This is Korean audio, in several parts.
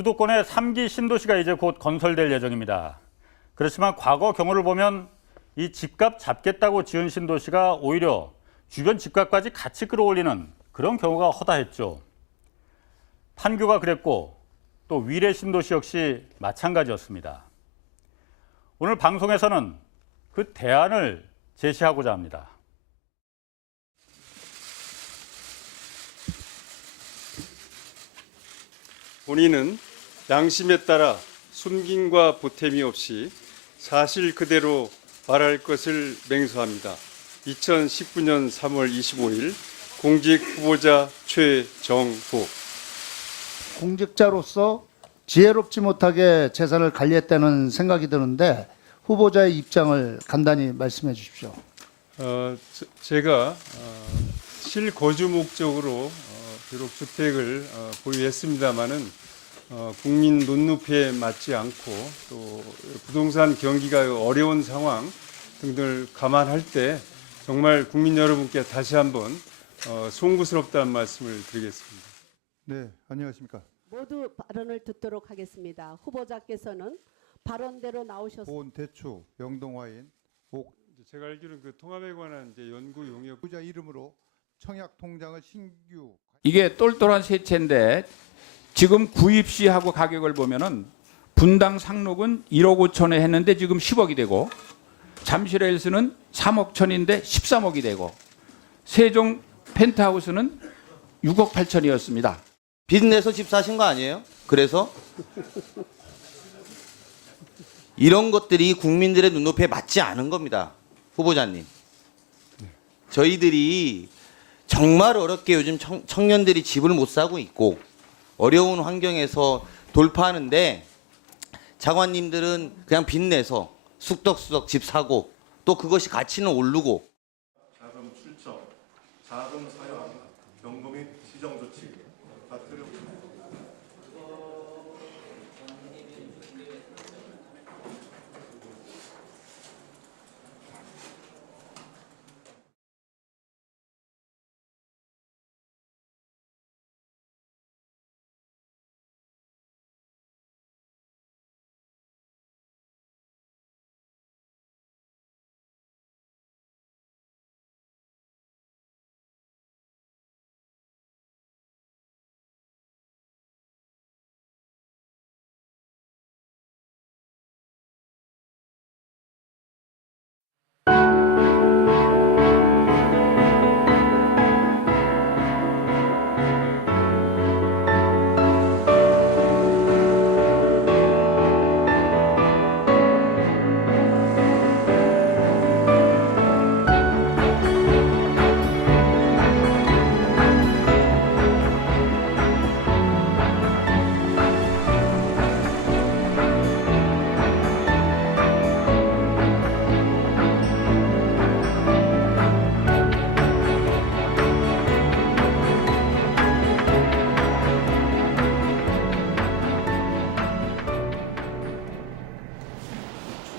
수도권에 3기 신도시가 이제 곧 건설될 예정입니다. 그렇지만 과거 경우를 보면 이 집값 잡겠다고 지은 신도시가 오히려 주변 집값까지 같이 끌어올리는 그런 경우가 허다했죠. 판교가 그랬고 또 위례 신도시 역시 마찬가지였습니다. 오늘 방송에서는 그 대안을 제시하고자 합니다. 본인은 양심에 따라 숨김과 보탬이 없이 사실 그대로 말할 것을 맹세합니다. 2019년 3월 25일 공직 후보자 최정호. 공직자로서 지혜롭지 못하게 재산을 관리했다는 생각이 드는데 후보자의 입장을 간단히 말씀해 주십시오. 제가 실거주 목적으로 비록 주택을 보유했습니다마는 국민 눈높이에 맞지 않고 또 부동산 경기가 어려운 상황 등등을 감안할 때 정말 국민 여러분께 다시 한번 송구스럽다는 말씀을 드리겠습니다. 네, 안녕하십니까. 모두 발언을 듣도록 하겠습니다. 후보자께서는 발언대로 나오셔서 보온 대추 영동화인 제가 알기로는 그 통합에 관한 이제 연구 용역 후보자 이름으로 청약 통장을 신규 이게 똘똘한 세채인데 지금 구입시하고 가격을 보면은 분당 상록은 1억 5천에 했는데 지금 10억이 되고 잠실에서는 3억 천인데 13억이 되고 세종 펜트하우스는 6억 8천이었습니다. 빚 내서 집 사신 거 아니에요? 그래서 이런 것들이 국민들의 눈높이에 맞지 않은 겁니다. 후보자님. 저희들이 정말 어렵게 요즘 청년들이 집을 못 사고 있고 어려운 환경에서 돌파하는데 장관님들은 그냥 빚내서 쑥덕쑥덕 집 사고 또 그것이 가치는 오르고 자금 출처, 자금 사용, 연금 및 시정 조치, 과태료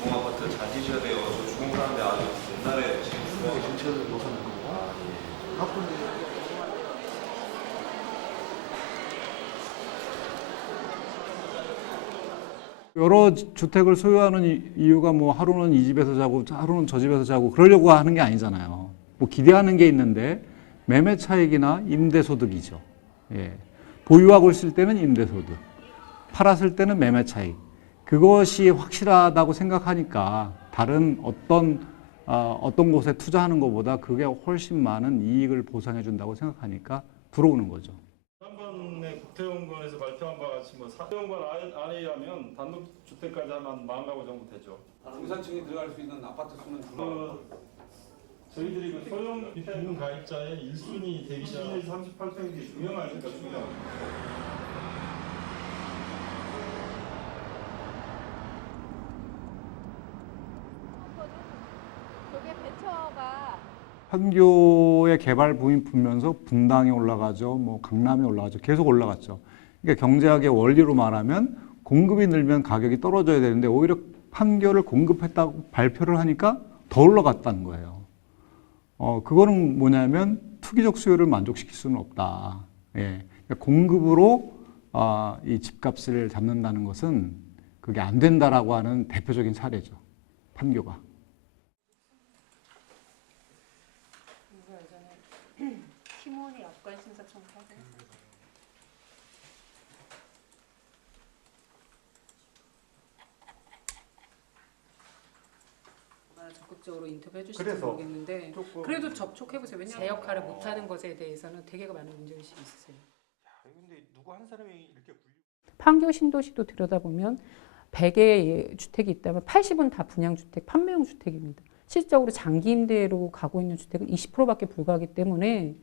주공아파트 잘 지셔야 돼요. 저 주공 사는데 아주 옛날에 주공이 전체를 놓는 거고. 여러 주택을 소유하는 이유가 뭐 하루는 이 집에서 자고 하루는 저 집에서 자고 그러려고 하는 게 아니잖아요. 뭐 기대하는 게 있는데 매매 차익이나 임대 소득이죠. 예. 보유하고 있을 때는 임대 소득, 팔았을 때는 매매 차익. 그것이 확실하다고 생각하니까 다른 어떤 곳에 투자하는 것보다 그게 훨씬 많은 이익을 보상해 준다고 생각하니까 들어오는 거죠. 지난번에 국토연구원에서 발표한 바와 같이 뭐 사용관 안에 의하면 단독주택까지 하면 40가구 정도 되죠. 중산층이 들어갈 수 있는 아파트 수는 줄어. 저희들이 그 소형 비대금 가입자의 1순위 대기자 38평이 중요하니까 중요해요. 판교의 개발 붐이 불면서 분당이 올라가죠, 뭐 강남이 올라가죠, 계속 올라갔죠. 그러니까 경제학의 원리로 말하면 공급이 늘면 가격이 떨어져야 되는데 오히려 판교를 공급했다고 발표를 하니까 더 올라갔다는 거예요. 그거는 뭐냐면 투기적 수요를 만족시킬 수는 없다. 예. 그러니까 공급으로 이 집값을 잡는다는 것은 그게 안 된다라고 하는 대표적인 사례죠. 판교가. 팀원이 약관 심사 청구하고 적극적으로 인터뷰해 주실지 모르겠는데 그래도 접촉해보세요. 왜냐하면 제 역할을 못하는 것에 대해서는 되게 많은 문제의식이 있으세요. 근데 누구 한 사람이 이렇게 판교 신도시도 들여다보면 100개의 주택이 있다면 80은 다 분양주택, 판매용 주택입니다. 실질적으로 장기 임대로 가고 있는 주택은 20%밖에 불과하기 때문에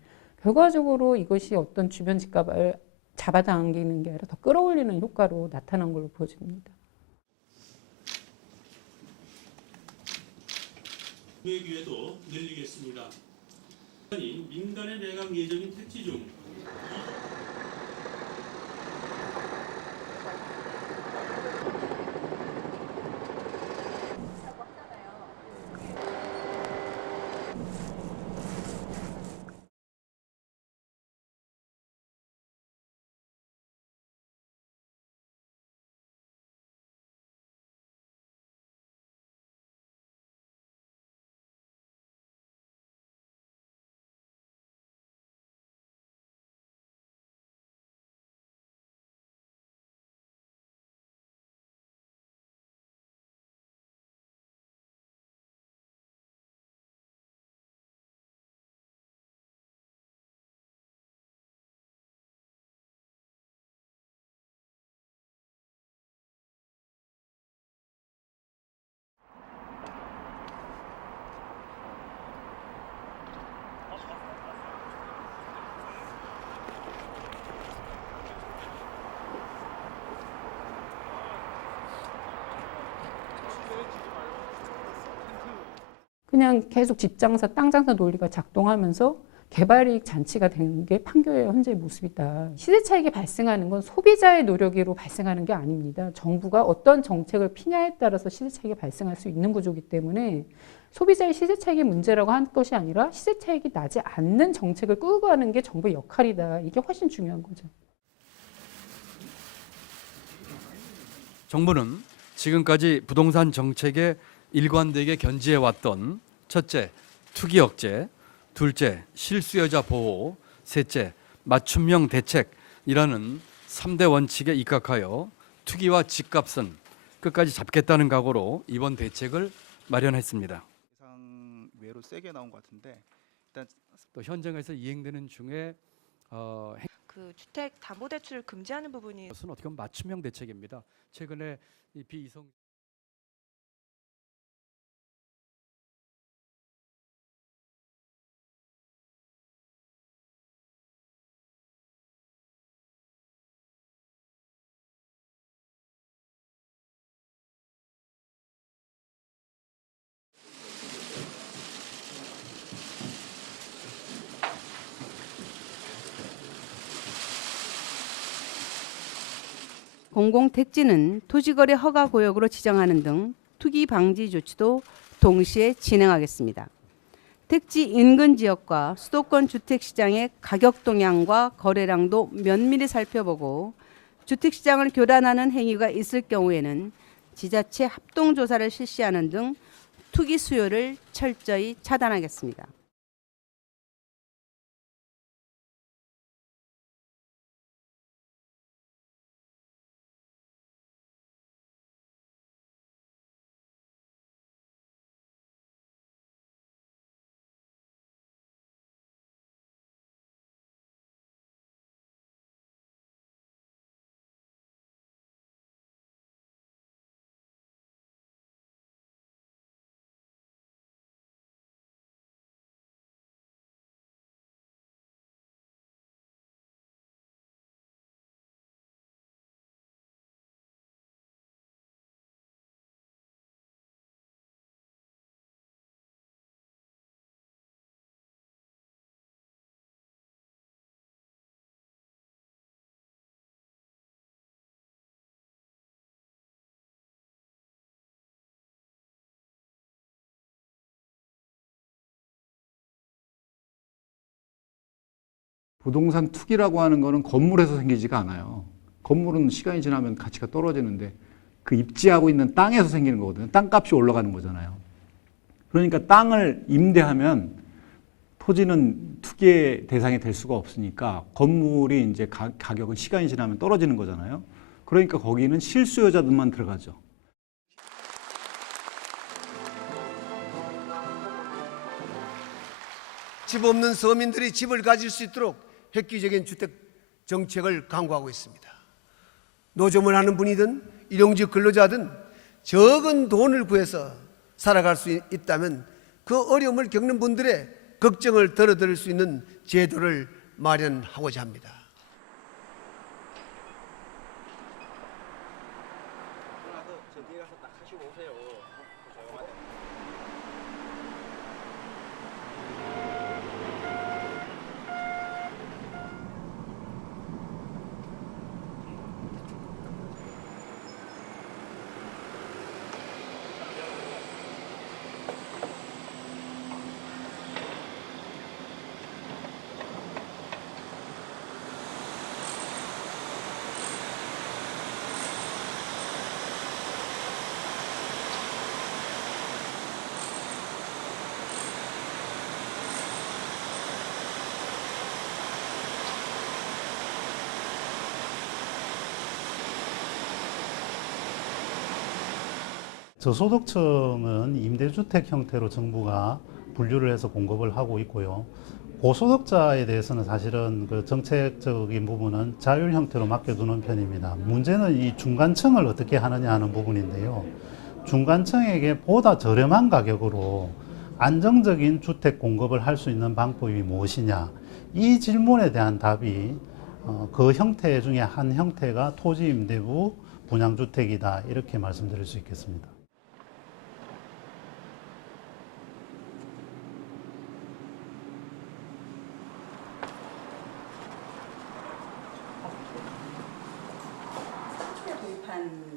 결과적으로 이것이 어떤 주변 집값을 잡아당기는 게 아니라 더 끌어올리는 효과로 나타난 걸로 보여집니다. 기회도 늘리겠습니다. 민간의 매각 예정인 택지 중 그냥 계속 집 장사, 땅 장사 논리가 작동하면서 개발이익 잔치가 되는 게 판교의 현재의 모습이다. 시세 차익이 발생하는 건 소비자의 노력으로 발생하는 게 아닙니다. 정부가 어떤 정책을 피냐에 따라서 시세 차익이 발생할 수 있는 구조이기 때문에 소비자의 시세 차익의 문제라고 한 것이 아니라 시세 차익이 나지 않는 정책을 끌고 가는 게 정부의 역할이다. 이게 훨씬 중요한 거죠. 정부는 지금까지 부동산 정책에 일관되게 견지해왔던 첫째, 투기 억제, 둘째, 실수요자 보호, 셋째, 맞춤형 대책이라는 3대 원칙에 입각하여 투기와 집값은 끝까지 잡겠다는 각오로 이번 대책을 마련했습니다. 예상 외로 세게 나온 것 같은데 일단 또 현장에서 이행되는 중에 그 주택 담보대출을 금지하는 부분이 이것은 어떻게 보면 맞춤형 대책입니다. 최근에 이 비이성 공공택지는 토지거래 허가구역으로 지정하는 등 투기 방지 조치도 동시에 진행하겠습니다. 택지 인근 지역과 수도권 주택시장의 가격 동향과 거래량도 면밀히 살펴보고 주택시장을 교란하는 행위가 있을 경우에는 지자체 합동조사를 실시하는 등 투기 수요를 철저히 차단하겠습니다. 부동산 투기라고 하는 거는 건물에서 생기지가 않아요. 건물은 시간이 지나면 가치가 떨어지는데 그 입지하고 있는 땅에서 생기는 거거든요. 땅값이 올라가는 거잖아요. 그러니까 땅을 임대하면 토지는 투기의 대상이 될 수가 없으니까 건물이 이제 가격은 시간이 지나면 떨어지는 거잖아요. 그러니까 거기는 실수요자들만 들어가죠. 집 없는 서민들이 집을 가질 수 있도록 획기적인 주택 정책을 강구하고 있습니다. 노점을 하는 분이든 일용직 근로자든 적은 돈을 구해서 살아갈 수 있다면 그 어려움을 겪는 분들의 걱정을 덜어드릴 수 있는 제도를 마련하고자 합니다. 저소득층은 임대주택 형태로 정부가 분류를 해서 공급을 하고 있고요. 고소득자에 대해서는 사실은 그 정책적인 부분은 자율 형태로 맡겨두는 편입니다. 문제는 이 중간층을 어떻게 하느냐 하는 부분인데요. 중간층에게 보다 저렴한 가격으로 안정적인 주택 공급을 할 수 있는 방법이 무엇이냐. 이 질문에 대한 답이 그 형태 중에 한 형태가 토지임대부 분양주택이다. 이렇게 말씀드릴 수 있겠습니다.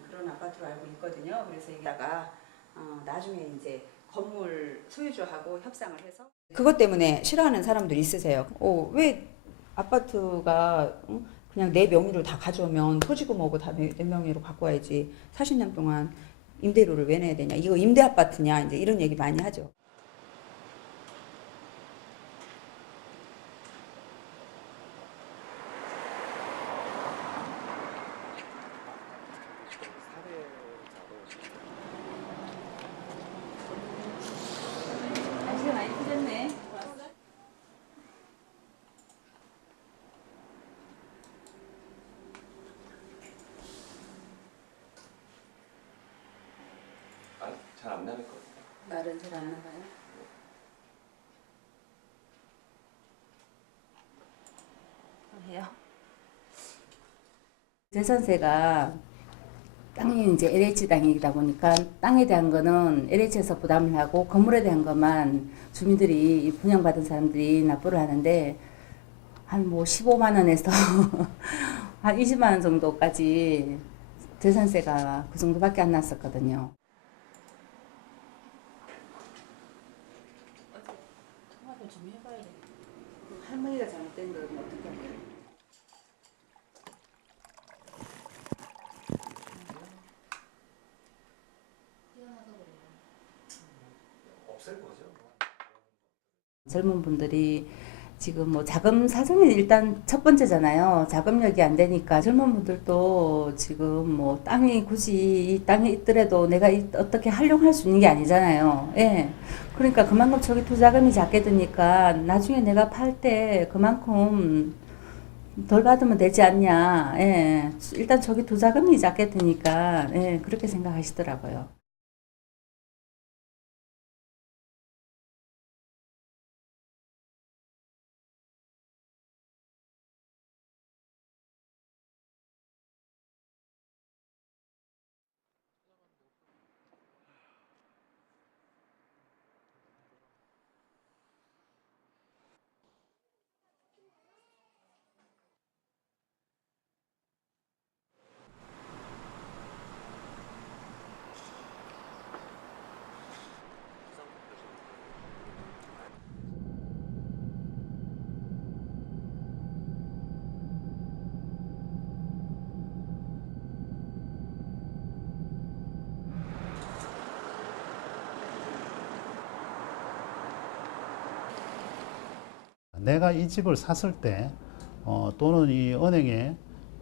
그런 아파트로 알고 있거든요. 그래서 여기다가 나중에 이제 건물 소유주하고 협상을 해서 그것 때문에 싫어하는 사람들 있으세요. 왜 아파트가 그냥 내 명의로 다 가져오면 토지고 뭐고 다 내 명의로 갖고 와야지 40년 동안 임대료를 왜 내야 되냐. 이거 임대 아파트냐. 이제 이런 얘기 많이 하죠. 날씨가 많이 풀렸네. 잘 안 나는 것 같아요. 말은 잘 안 나가요? 해요. 재산세가 땅이 이제 LH 땅이다 보니까 땅에 대한 거는 LH에서 부담을 하고 건물에 대한 것만 주민들이 분양받은 사람들이 납부를 하는데 한 뭐 15만 원에서 한 20만 원 정도까지 재산세가 그 정도밖에 안 났었거든요. 통화를 좀 해봐야 돼. 할머니가 잘못된 건 어떻게 해요? 없앨 거죠. 젊은 분들이 지금 뭐 자금 사정이 일단 첫 번째잖아요. 자금력이 안 되니까 젊은 분들도 지금 뭐 땅이 굳이 이 땅에 있더라도 내가 어떻게 활용할 수 있는 게 아니잖아요. 예. 그러니까 그만큼 저기 투자금이 작게 드니까 나중에 내가 팔 때 그만큼 덜 받으면 되지 않냐. 예. 일단 저기 투자금이 작게 드니까 예. 그렇게 생각하시더라고요. 내가 이 집을 샀을 때 또는 이 은행에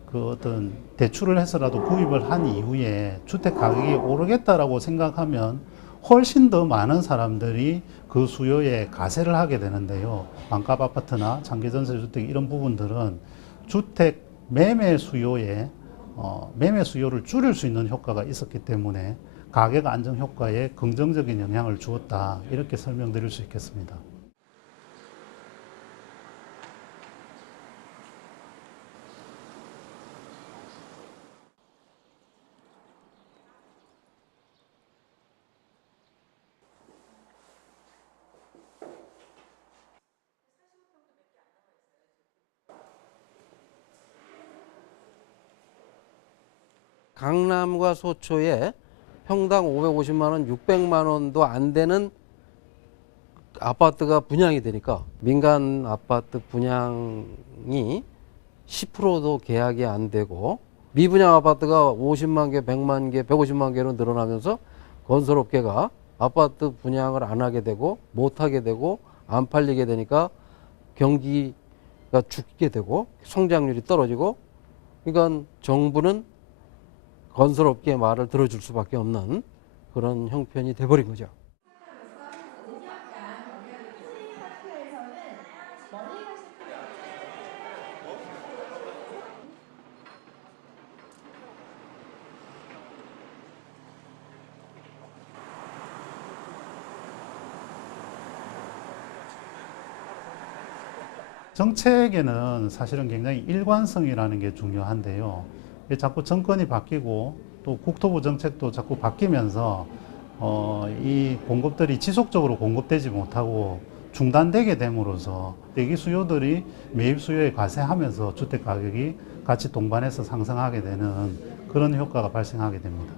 그 어떤 대출을 해서라도 구입을 한 이후에 주택 가격이 오르겠다라고 생각하면 훨씬 더 많은 사람들이 그 수요에 가세를 하게 되는데요. 반값 아파트나 장기 전세 주택 이런 부분들은 주택 매매 수요에 매매 수요를 줄일 수 있는 효과가 있었기 때문에 가격 안정 효과에 긍정적인 영향을 주었다. 이렇게 설명드릴 수 있겠습니다. 강남과 소초에 평당 550만 원, 600만 원도 안 되는 아파트가 분양이 되니까 민간 아파트 분양이 10%도 계약이 안 되고 미분양 아파트가 50만 개, 100만 개, 150만 개로 늘어나면서 건설업계가 아파트 분양을 안 하게 되고 못 하게 되고 안 팔리게 되니까 경기가 죽게 되고 성장률이 떨어지고 그러니까 정부는 건설업계의 말을 들어줄 수밖에 없는 그런 형편이 돼버린 거죠. 정책에는 사실은 굉장히 일관성이라는 게 중요한데요. 자꾸 정권이 바뀌고 또 국토부 정책도 자꾸 바뀌면서 이 공급들이 지속적으로 공급되지 못하고 중단되게 됨으로써 대기 수요들이 매입 수요에 과세하면서 주택 가격이 같이 동반해서 상승하게 되는 그런 효과가 발생하게 됩니다.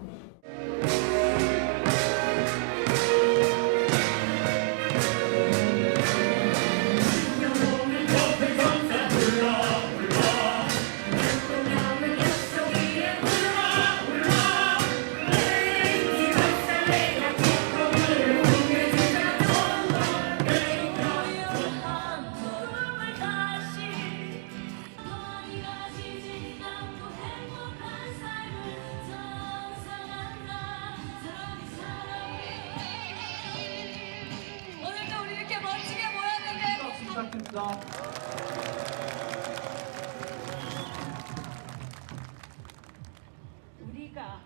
우리가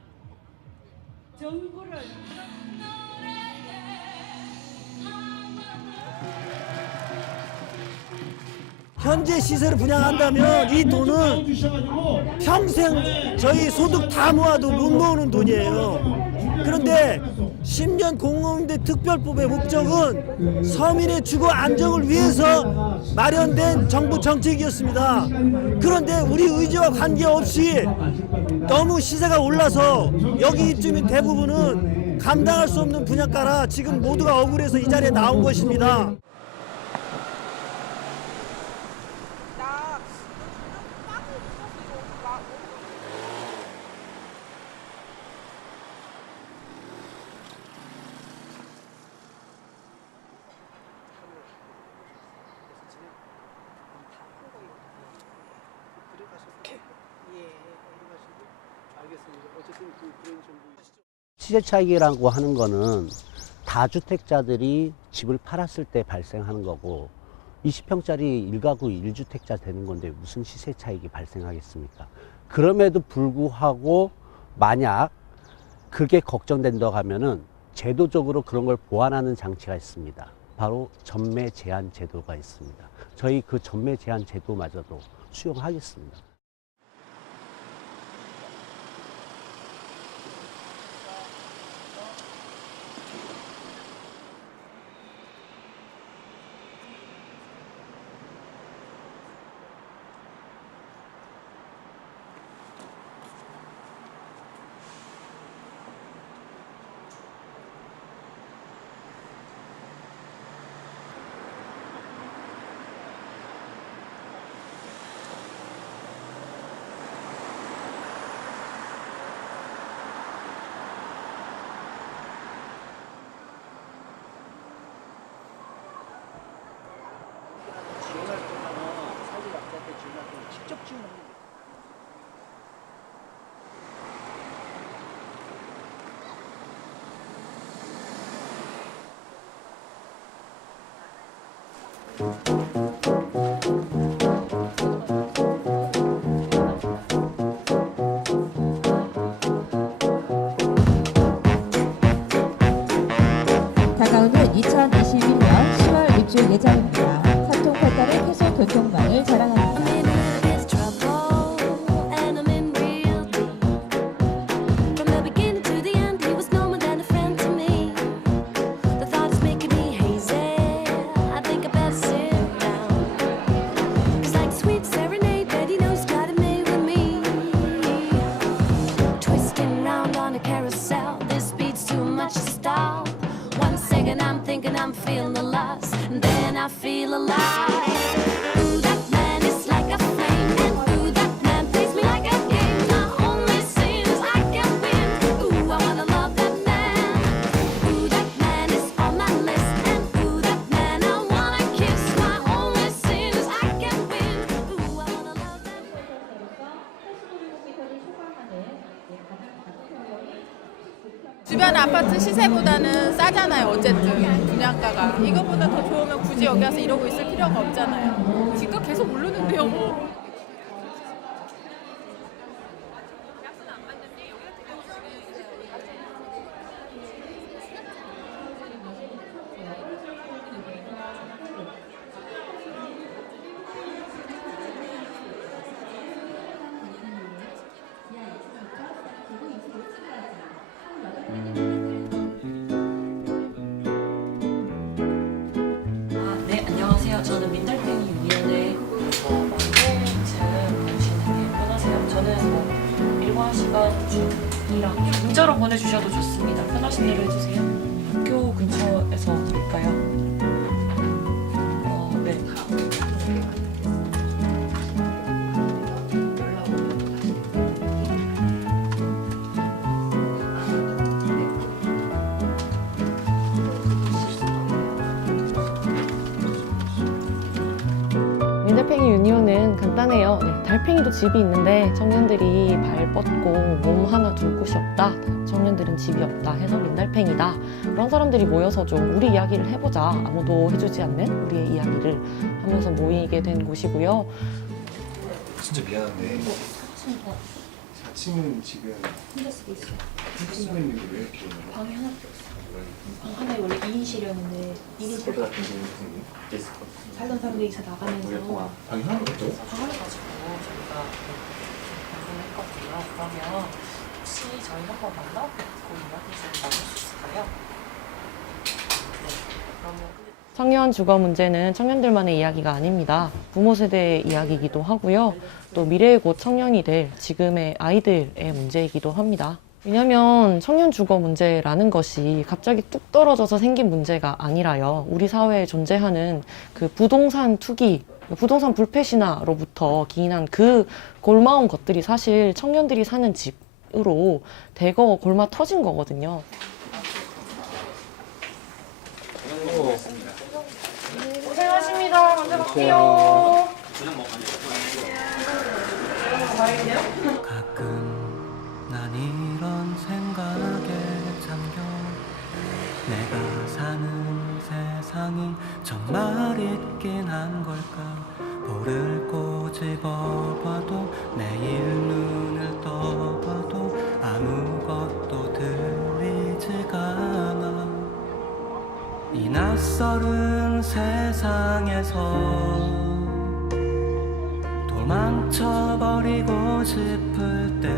정부를 현재 시세를 분양한다면 이 돈은 평생 저희 소득 다 모아도 못 모으는 돈이에요. 그런데 10년 공공임대 특별법의 목적은 서민의 주거 안정을 위해서 마련된 정부 정책이었습니다. 그런데 우리 의지와 관계없이 너무 시세가 올라서 여기 입주민 대부분은 감당할 수 없는 분양가라 지금 모두가 억울해서 이 자리에 나온 것입니다. 시세 차익이라고 하는 거는 다주택자들이 집을 팔았을 때 발생하는 거고 20평짜리 1가구 1주택자 되는 건데 무슨 시세 차익이 발생하겠습니까? 그럼에도 불구하고 만약 그게 걱정된다고 하면은 제도적으로 그런 걸 보완하는 장치가 있습니다. 바로 전매 제한 제도가 있습니다. 저희 그 전매 제한 제도마저도 수용하겠습니다. 다가오는 2022년 10월 입주 예정입니다. 사통 포탈의 해소 교통망을 자랑합니다. I'm feeling lost, and then I feel alive. Ooh, that man is like a flame, and ooh, that man plays me like a game. My only sin is I can't win. Ooh, I wanna love that man. Ooh, that man is on my list, and ooh, that man I wanna kiss. My only sin is I can't win. Ooh, I wanna love that man. 주변 아파트 시세보다는 싸잖아요. 어쨌든 분양가가 이것보다 더 좋으면 굳이 여기 와서 이러고 있을 필요가 없잖아요. 집값 계속 오르는데요 뭐. 네, 안녕하세요. 저는 민달팽이 유니온의 공공층 보시는 게 편하세요. 저는 일과 시간 중이랑 문자로 보내주셔도 좋습니다. 편하신 대로 해주세요. 학교 근처에서 볼까요? 네. 민달팽이 유니온은 간단해요. 네, 달팽이도 집이 있는데 청년들이 발 뻗고 몸 하나 둘 곳이 없다. 청년들은 집이 없다 해서 민달팽이다. 그런 사람들이 모여서 좀 우리 이야기를 해보자. 아무도 해주지 않는 우리의 이야기를 하면서 모이게 된 곳이고요. 진짜 미안한데 4층은 지금 혼자 쓰고 있어요. 쓰고 있는 게 왜 이렇게 방이 하나밖에 없어요. 방 하나에 원래 2인실이었는데 1인실 같은 경우 살던 사람들이 이사 나가면서 방이 하나도 없죠? 방을 가지고 저희가 방문했거든요. 그러면 혹시 저희 한번 만나뵙고 이야기 좀 나눌 수 있을까요? 네. 그러면 청년 주거 문제는 청년들만의 이야기가 아닙니다. 부모 세대의 이야기이기도 하고요. 또 미래의 곧 청년이 될 지금의 아이들의 문제이기도 합니다. 왜냐하면 청년 주거 문제라는 것이 갑자기 뚝 떨어져서 생긴 문제가 아니라요. 우리 사회에 존재하는 그 부동산 투기, 부동산 불패신화로부터 기인한 그 골마온 것들이 사실 청년들이 사는 집으로 대거 골마 터진 거거든요. 고생하십니다. 먼저 갈게요. 가끔 난 이런 생각에 잠겨 내가 사는 세상이 정말 있긴 한 걸까. 볼을 꼬집어봐도 내일 눈을 떠봐도 아무것도 들리지가 않아. 이 낯설은 세상에서 도망쳐버리고 싶을 때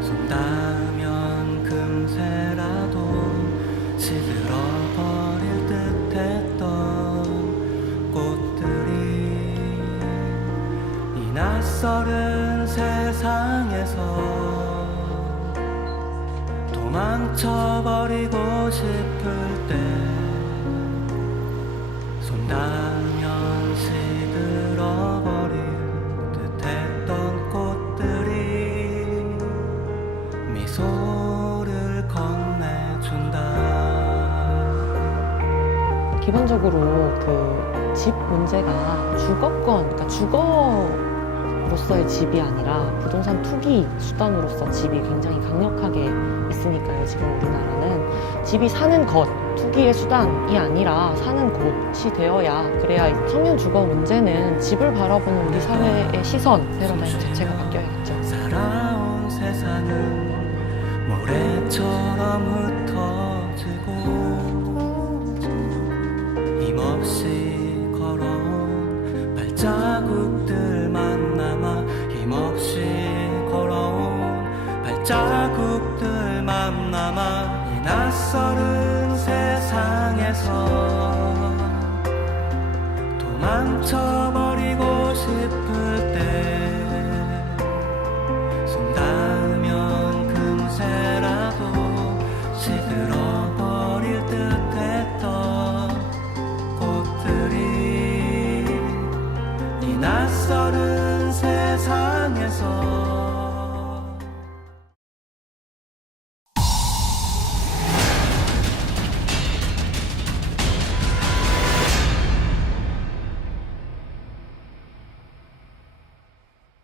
손 닿으면 금세라도 시들어버릴 듯했던 꽃들이 이 낯설은 세상에서 도망쳐버리고 싶을 때 손 닿으면 시들어버릴 듯했던 꽃들이 미소를 건네준다. 기본적으로 그 집 문제가 주거권, 그러니까 주거로서의 집이 아니라 부동산 투기 수단으로서 집이 굉장히 강력하게 있으니까요. 지금 우리나라는 집이 사는 것, 투기의 수단이 아니라 사는 곳이 되어야, 그래야 이 청년 주거 문제는 집을 바라보는 우리 사회의 시선, 패러다임 자체가 바뀌어야겠죠. 살아온 세상은 모래처럼 흩어지고 힘없이 걸어온 발자국들만 남아, 힘없이 걸어온 발자국들만 남아, 이 낯설은 세상에서 도망쳐버리고 싶을 때 손 닿으면 금세라도 시들어버릴 듯했던 꽃들이 이 낯설은 세상에서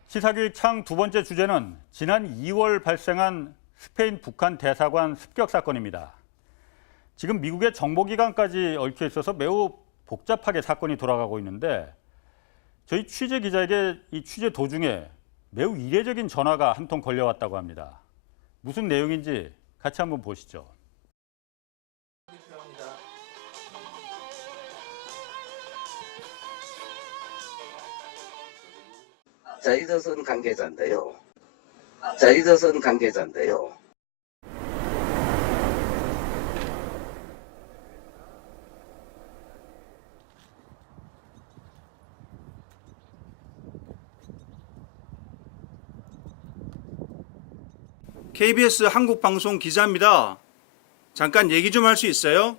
시사교육 창 두 번째 주제는 지난 2월 발생한 스페인 북한 대사관 습격 사건입니다. 지금 미국의 정보기관까지 얽혀 있어서 매우 복잡하게 사건이 돌아가고 있는데, 저희 취재 기자에게 이 취재 도중에 매우 이례적인 전화가 한 통 걸려왔다고 합니다. 무슨 내용인지 같이 한번 보시죠. 자유조선 관계자인데요. 자유조선 관계자인데요. KBS 한국방송 기자입니다. 잠깐 얘기 좀 할 수 있어요?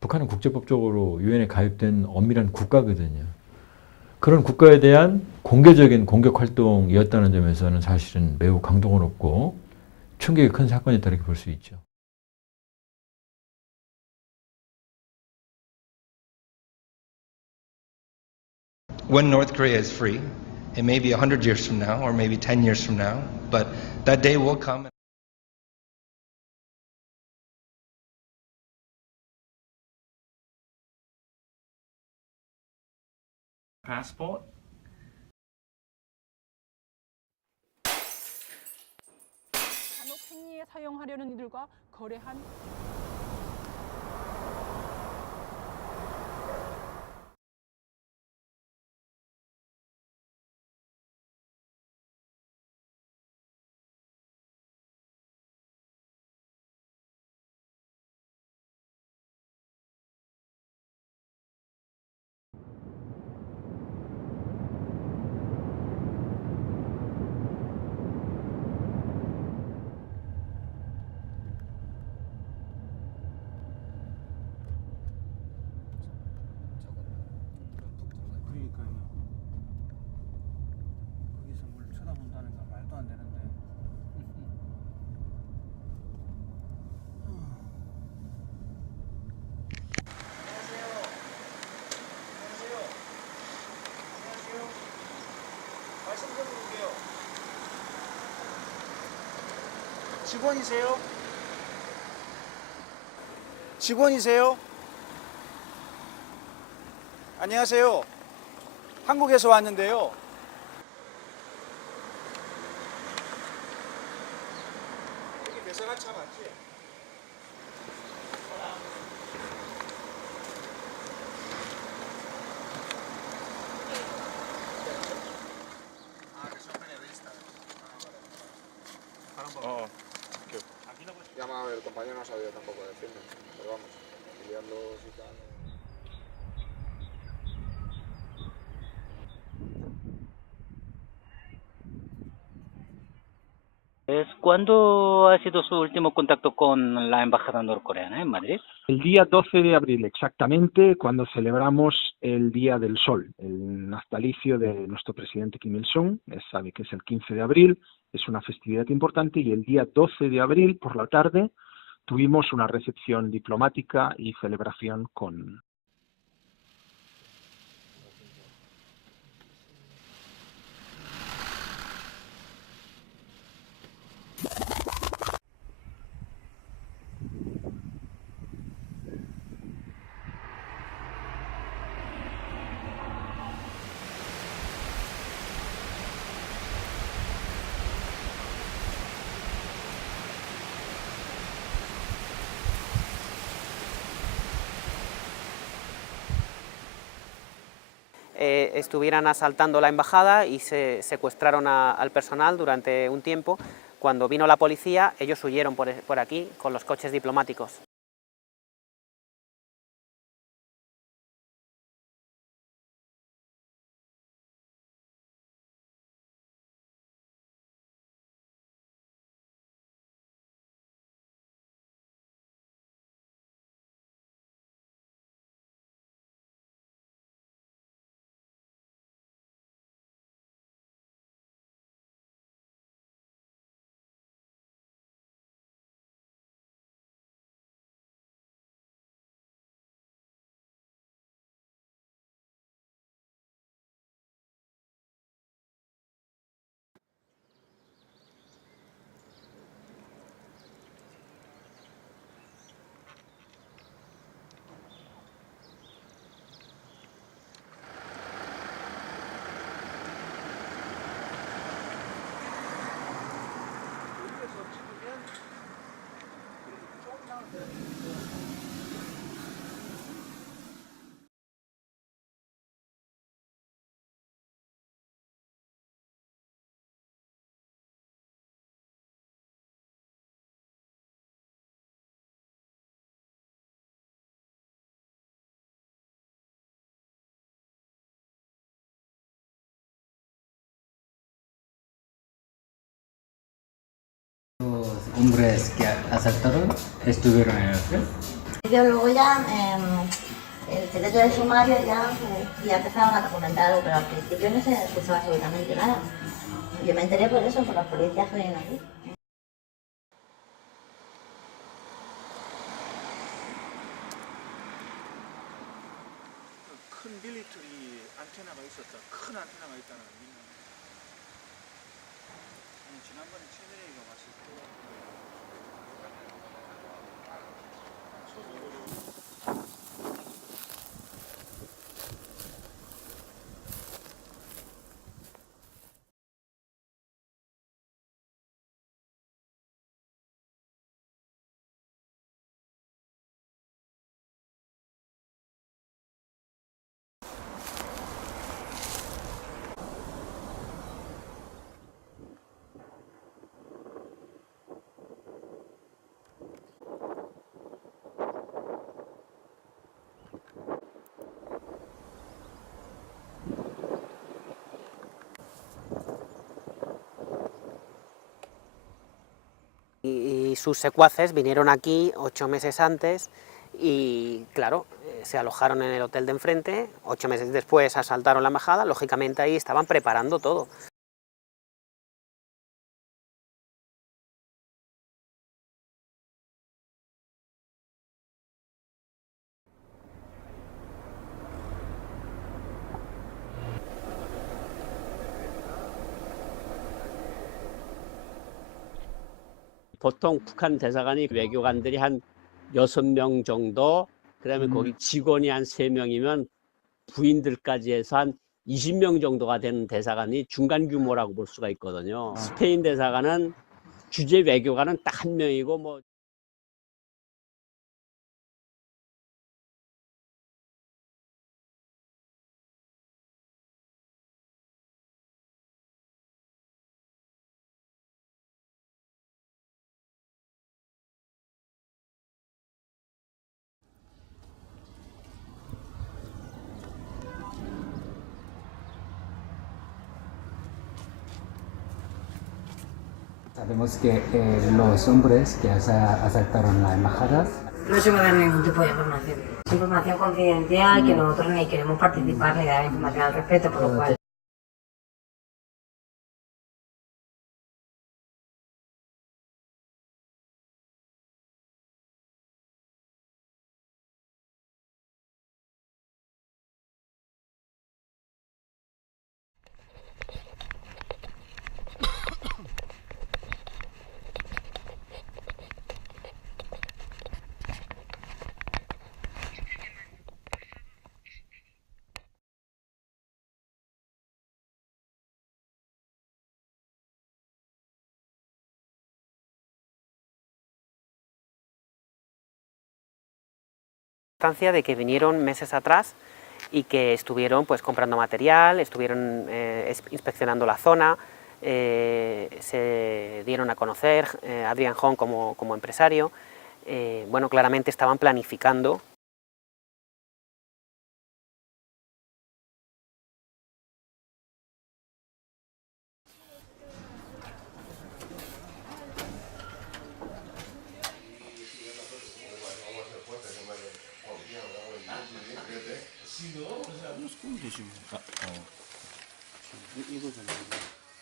북한은 국제법적으로 유엔에 가입된 엄밀한 국가거든요. 그런 국가에 대한 공개적인 공격 활동이었다는 점에서는 사실은 매우 강도가 높고 충격이 큰 사건이다 이렇게 볼 수 있죠. When North Korea is free, it may be 100 years from now or maybe 10 years from now, but that day will come. Passport? 산업 행위에 사용하려는 이들과 거래한 직원이세요? 직원이세요? 안녕하세요. 한국에서 왔는데요. 여기 매사가 차 맞지? Llamaba a ver, el compañero no sabía tampoco decirme, pero vamos, enviarlo si tal. ¿Cuándo ha sido su último contacto con la embajada norcoreana en Madrid? El día 12 de abril, exactamente, cuando celebramos el Día del Sol, el natalicio de nuestro presidente Kim Il-sung. Sabe que es el 15 de abril, es una festividad importante, y el día 12 de abril, por la tarde, tuvimos una recepción diplomática y celebración con... Estuvieran asaltando la embajada y se secuestraron al personal durante un tiempo. Cuando vino la policía, ellos huyeron por aquí con los coches diplomáticos. Hombres que asaltaron estuvieron en el hotel. Luego ya el secreto del sumario ya empezaron a documentar algo, pero al principio no se escuchaba absolutamente nada. Yo me enteré por eso, por las policías que vienen aquí. 큰 밀리터리 안테나가 있었다. 큰 안테나가 있다는 지난번에 채널A가 왔을 때 Y sus secuaces vinieron aquí 8 meses antes y, claro, se alojaron en el hotel de enfrente. 8 meses después asaltaron la embajada, lógicamente ahí estaban preparando todo. 보통 북한 대사관이 외교관들이 한 6명 정도, 그다음에 거기 직원이 한 3명이면 부인들까지 해서 한 20명 정도가 되는 대사관이 중간 규모라고 볼 수가 있거든요. 스페인 대사관은 주재 외교관은 딱 1명이고 뭐 Sabemos que los hombres que asaltaron la embajada. No se me da ningún tipo de información. Es información confidencial que nosotros ni queremos participar ni dar información al respecto, por lo cual. De que vinieron meses atrás y que estuvieron pues comprando material, estuvieron inspeccionando la zona, se dieron a conocer Adrian Hong como empresario. Bueno, claramente estaban planificando.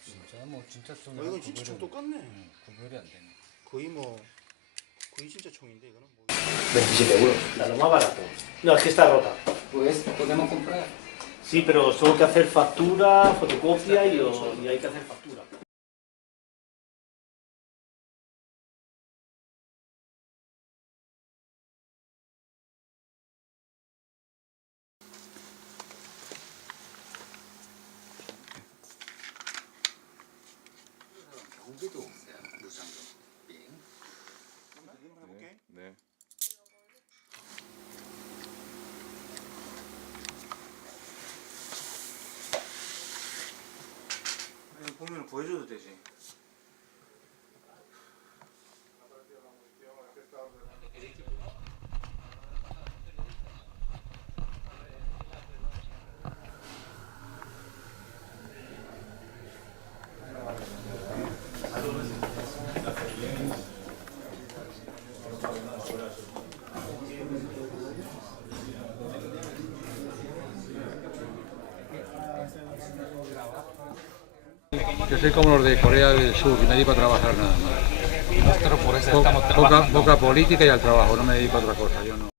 진짜 뭐 진짜 총. 이건 진짜 총 똑같네. 구별이 안 되네. 거의 진짜 총인데 이거는 뭐. 27 euros. O sea, lo más barato. No, es que está rota. Pues podemos comprar. Sí, pero solo que hacer factura, fotocopia y hay que hacer factura. 네. 보면 보여줘도 되지. Yo soy como los de Corea del Sur, y me dedico a trabajar nada más. Nosotros por eso estamos trabajando. Poca política y al trabajo, no me dedico a otra cosa, yo no.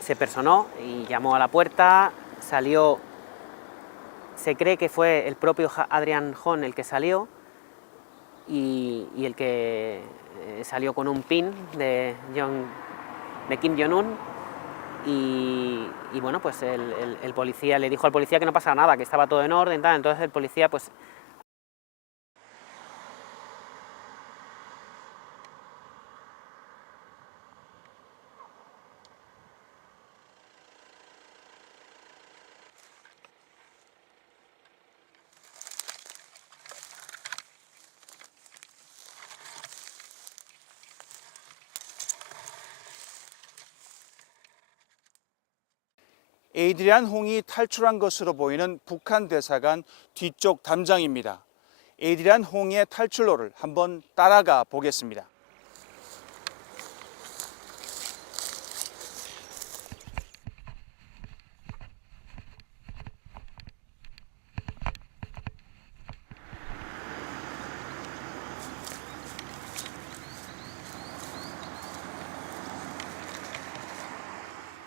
Se personó y llamó a la puerta, salió, se cree que fue el propio Adrian Hong el que salió y el que salió con un pin de Kim Jong-un y bueno, pues el policía le dijo al policía que no pasaba nada, que estaba todo en orden, tal. Entonces el policía pues 에이드리안 홍이 탈출한 것으로 보이는 북한 대사관 뒤쪽 담장입니다. 에이드리안 홍의 탈출로를 한번 따라가 보겠습니다.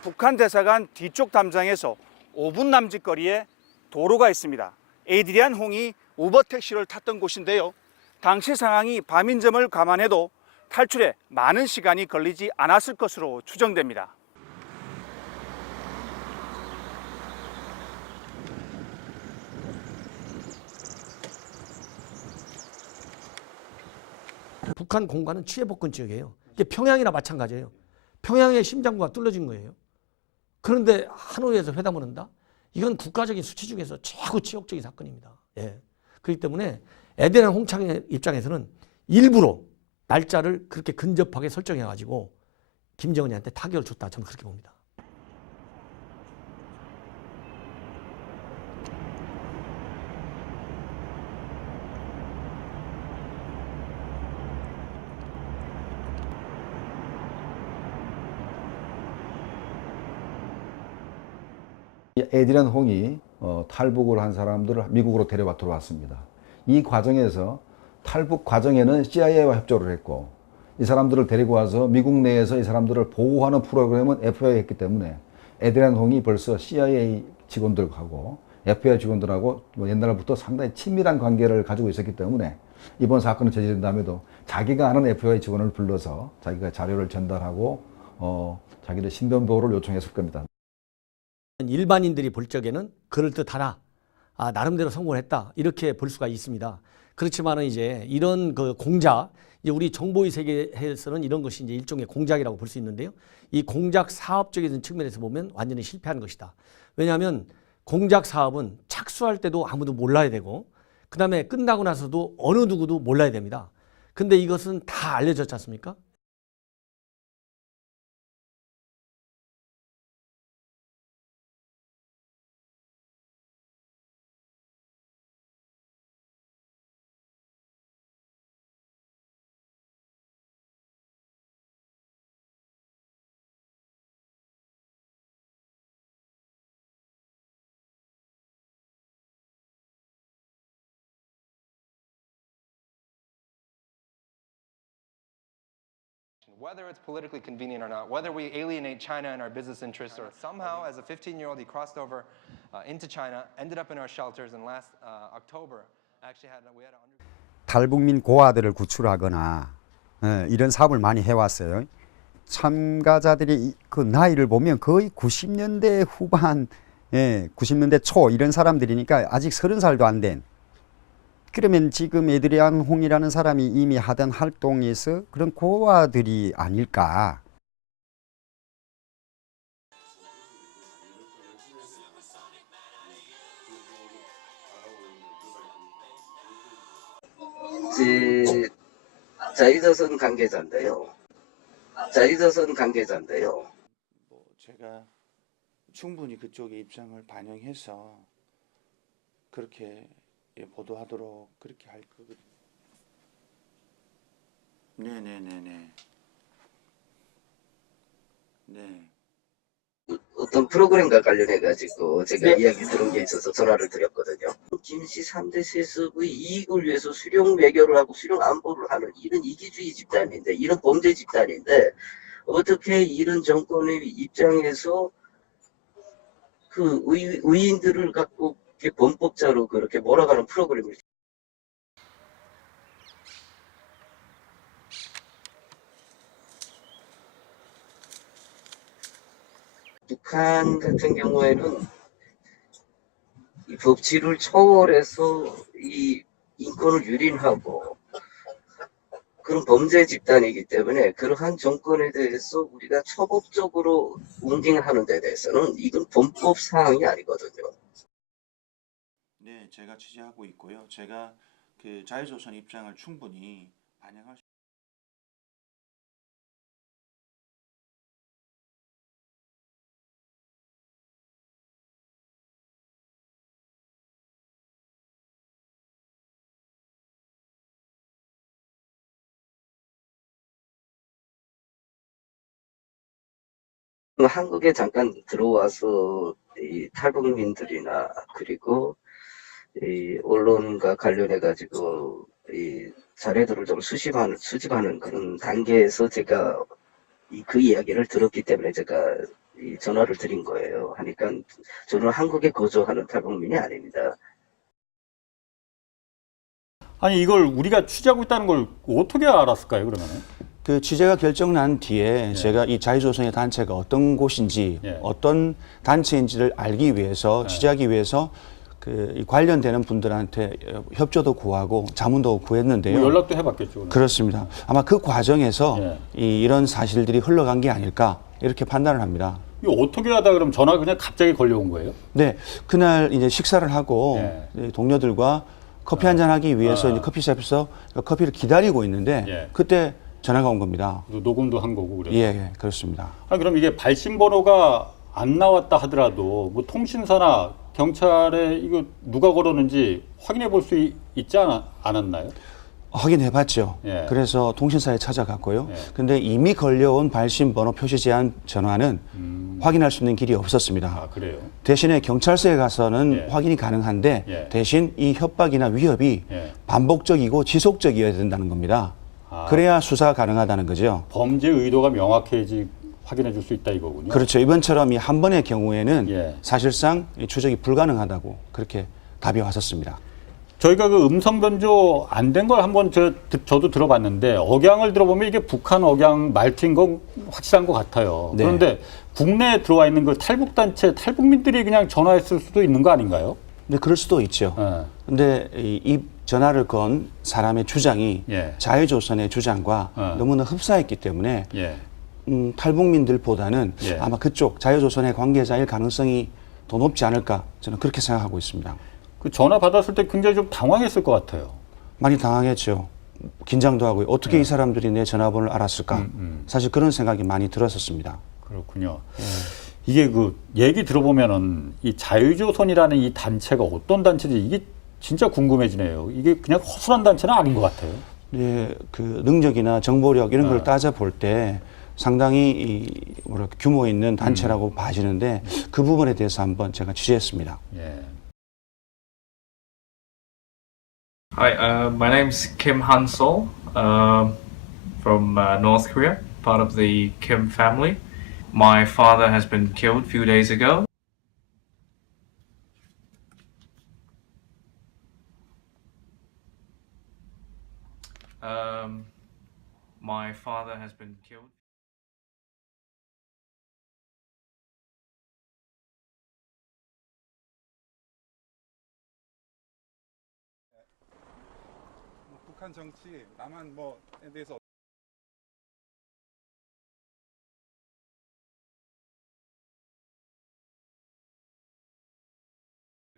북한 대사관 뒤쪽 담장에서 5분 남짓 거리에 도로가 있습니다. 에드리안 홍이 우버 택시를 탔던 곳인데요. 당시 상황이 밤인 점을 감안해도 탈출에 많은 시간이 걸리지 않았을 것으로 추정됩니다. 북한 공간은 취해복권 지역이에요. 이게 평양이나 마찬가지예요. 평양의 심장부가 뚫어진 거예요. 그런데 하노이에서 회담을 한다? 이건 국가적인 수치 중에서 최고 치욕적인 사건입니다. 예. 그렇기 때문에 에드리안 홍차의 입장에서는 일부러 날짜를 그렇게 근접하게 설정해가지고 김정은이한테 타격을 줬다. 저는 그렇게 봅니다. 에드리안 홍이 탈북을 한 사람들을 미국으로 데려와 들어왔습니다. 이 과정에서 탈북 과정에는 CIA와 협조를 했고 이 사람들을 데리고 와서 미국 내에서 이 사람들을 보호하는 프로그램은 FBI가 했기 때문에 에드리안 홍이 벌써 CIA 직원들하고 FBI 직원들하고 옛날부터 상당히 친밀한 관계를 가지고 있었기 때문에 이번 사건을 저지른 다음에도 자기가 아는 FBI 직원을 불러서 자기가 자료를 전달하고 자기들 신변 보호를 요청했을 겁니다. 일반인들이 볼 적에는 그럴듯하나 나름대로 성공을 했다 이렇게 볼 수가 있습니다. 그렇지만은 이제 이런 그 공작, 이제 우리 정보의 세계에서는 이런 것이 이제 일종의 공작이라고 볼 수 있는데요. 이 공작 사업적인 측면에서 보면 완전히 실패한 것이다. 왜냐하면 공작 사업은 착수할 때도 아무도 몰라야 되고 그 다음에 끝나고 나서도 어느 누구도 몰라야 됩니다. 근데 이것은 다 알려졌지 않습니까? Whether it's politically convenient or not, whether we alienate China in our business interests, or somehow, as a 15-year-old, he crossed over into China, ended up in our shelters, and last October, actually we had 탈북민 고아들을 구출하거나 이런 사업을 많이 해왔어요. 참가자들이 그 나이를 보면 거의 90년대 후반, 90년대 초 이런 사람들이니까 아직 30살도 안 된. 그러면 지금 에드리안 홍이라는 사람이 이미 하던 활동에서 그런 고아들이 아닐까. 자유조선 관계자인데요. 제가 충분히 그쪽의 입장을 반영해서 그렇게 보도하도록 그렇게 할 거거든요. 네네네네. 네. 어떤 프로그램과 관련해가지고 제가 이야기 들은 게 있어서 전화를 드렸거든요. 김씨 3대 세습의 이익을 위해서 수령 외교를 하고 수령 안보를 하는 이런 이기주의 집단인데, 이런 범죄 집단인데, 어떻게 이런 정권의 입장에서 그 의인들을 갖고 범법자로 그렇게 몰아가는 프로그램을. 북한 같은 경우에는 이 법치를 초월해서 이 인권을 유린하고 그런 범죄 집단이기 때문에 그러한 정권에 대해서 우리가 초법적으로 운딩하는 데 대해서는 이건 범법 사항이 아니거든요. 네, 제가 취재하고 있고요. 제가 그 자유조선 입장을 충분히 반영할 수. 한국에 잠깐 들어와서 이 탈북민들이나 그리고 이 언론과 관련해 가지고 이 자료들을 좀 수집하는 그런 단계에서 제가 그 이야기를 들었기 때문에 제가 이 전화를 드린 거예요. 하니까 저는 한국에 거주하는 탈북민이 아닙니다. 아니 이걸 우리가 취재하고 있다는 걸 어떻게 알았을까요, 그러면은? 그 취재가 결정난 뒤에 제가 이 자유조선의 단체가 어떤 곳인지 어떤 단체인지를 알기 위해서 취재하기 위해서 이 관련되는 분들한테 협조도 구하고 자문도 구했는데요. 뭐 연락도 해봤겠죠. 그러면. 그렇습니다. 아마 그 과정에서 이런 사실들이 흘러간 게 아닐까 이렇게 판단을 합니다. 이거 어떻게 하다 그럼 전화가 그냥 갑자기 걸려온 거예요? 네, 그날 이제 식사를 하고 동료들과 커피 한잔 하기 위해서 이제 커피숍에서 커피를 기다리고 있는데 그때 전화가 온 겁니다. 녹음도 한 거고 그래서. 예, 그렇습니다. 아, 그럼 이게 발신 번호가 안 나왔다 하더라도 뭐 통신사나 경찰에 이거 누가 걸었는지 확인해 볼 수 있지 않았나요? 확인해 봤죠. 그래서 통신사에 찾아갔고요. 근데 이미 걸려온 발신 번호 표시 제한 전화는 확인할 수 있는 길이 없었습니다. 아, 그래요? 대신에 경찰서에 가서는 확인이 가능한데 대신 이 협박이나 위협이 반복적이고 지속적이어야 된다는 겁니다. 그래야 수사가 가능하다는 거죠. 범죄 의도가 명확해지 확인해 줄 수 있다 이거군요. 그렇죠. 이번처럼 이 한 번의 경우에는 사실상 추적이 불가능하다고 그렇게 답이 왔었습니다. 저희가 그 음성 변조 안 된 걸 한번 저도 들어봤는데 억양을 들어보면 이게 북한 억양 말투인 건 확실한 것 같아요. 네. 그런데 국내에 들어와 있는 그 탈북단체 탈북민들이 그냥 전화했을 수도 있는 거 아닌가요? 네, 그럴 수도 있죠. 근데 이 전화를 건 사람의 주장이 자유조선의 주장과 너무나 흡사했기 때문에 탈북민들보다는 아마 그쪽 자유조선의 관계자일 가능성이 더 높지 않을까 저는 그렇게 생각하고 있습니다. 그 전화 받았을 때 굉장히 좀 당황했을 것 같아요. 많이 당황했죠. 긴장도 하고요. 어떻게 이 사람들이 내 전화번호를 알았을까? 사실 그런 생각이 많이 들었었습니다. 그렇군요. 이게 그 얘기 들어보면은 이 자유조선이라는 이 단체가 어떤 단체인지 이게 진짜 궁금해지네요. 이게 그냥 허술한 단체는 아닌 것 같아요. 예, 그 능력이나 정보력 이런 걸 따져볼 때 상당히 규모 있는 단체라고 봐지는데 그 부분에 대해서 한번 제가 취재했습니다. Hi, my name's Kim Han-sol from North Korea, part of the Kim family. My father has been killed a few days ago. My father has been killed. 북한 정치, 남한 뭐에 대해서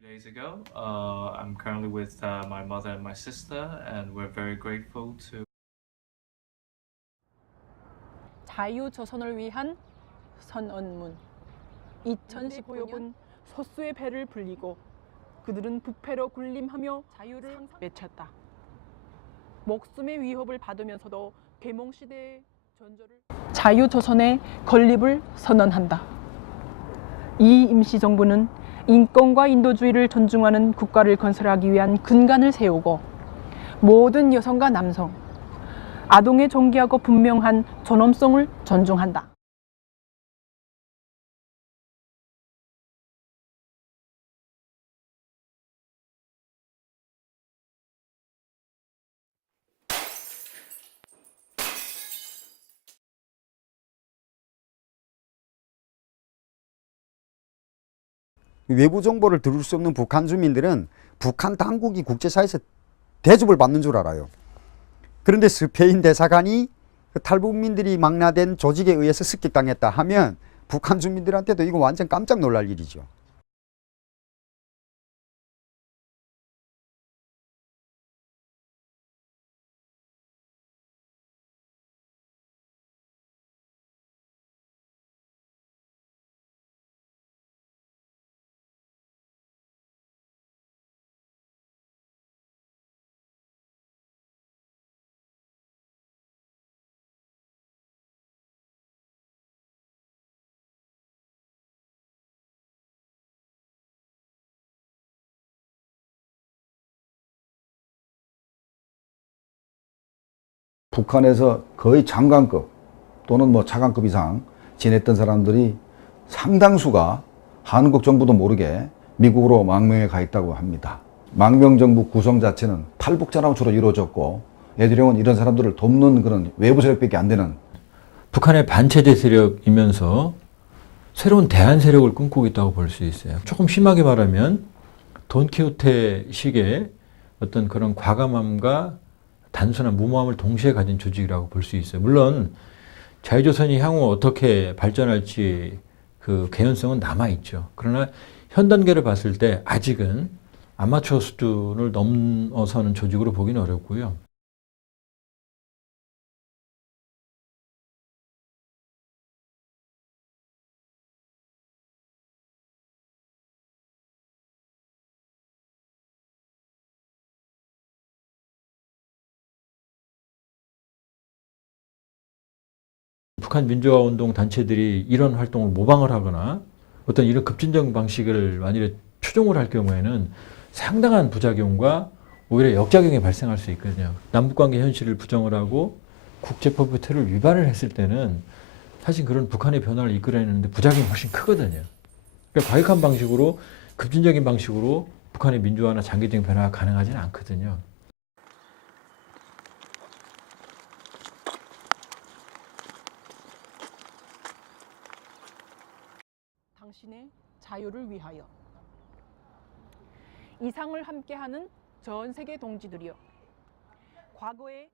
Days ago, I'm currently with my mother and my sister, and we're very grateful to. 자유조선을 위한 선언문 2019년 소수의 배를 불리고 그들은 부패로 군림하며 자유를 외쳤다. 목숨의 위협을 받으면서도 계몽시대의 전조를 자유조선의 건립을 선언한다. 이 임시정부는 인권과 인도주의를 존중하는 국가를 건설하기 위한 근간을 세우고 모든 여성과 남성, 아동의 존귀하고 분명한 존엄성을 존중한다. 외부 정보를 들을 수 없는 북한 주민들은 북한 당국이 국제사회에서 대접을 받는 줄 알아요. 그런데 스페인 대사관이 탈북민들이 망라된 조직에 의해서 습격당했다 하면 북한 주민들한테도 이거 완전 깜짝 놀랄 일이죠. 북한에서 거의 장관급 또는 뭐 차관급 이상 지냈던 사람들이 상당수가 한국 정부도 모르게 미국으로 망명해 가 있다고 합니다. 망명정부 구성 자체는 탈북자로 주로 이루어졌고 애들형은 이런 사람들을 돕는 그런 외부 세력밖에 안 되는 북한의 반체제 세력이면서 새로운 대안 세력을 꿈꾸고 있다고 볼 수 있어요. 조금 심하게 말하면 돈키호테식의 어떤 그런 과감함과 단순한 무모함을 동시에 가진 조직이라고 볼 수 있어요. 물론 자유조선이 향후 어떻게 발전할지 그 개연성은 남아있죠. 그러나 현 단계를 봤을 때 아직은 아마추어 수준을 넘어서는 조직으로 보기는 어렵고요. 북한 민주화운동 단체들이 이런 활동을 모방을 하거나 어떤 이런 급진적 방식을 만일에 추종을 할 경우에는 상당한 부작용과 오히려 역작용이 발생할 수 있거든요. 남북관계 현실을 부정을 하고 국제법의 틀을 위반을 했을 때는 사실 그런 북한의 변화를 이끌어내는데 부작용이 훨씬 크거든요. 그러니까 과격한 방식으로 급진적인 방식으로 북한의 민주화나 장기적인 변화가 가능하지는 않거든요. 당신의 자유를 위하여. 이 상을 함께하는 전 세계 동지들이여. 과거에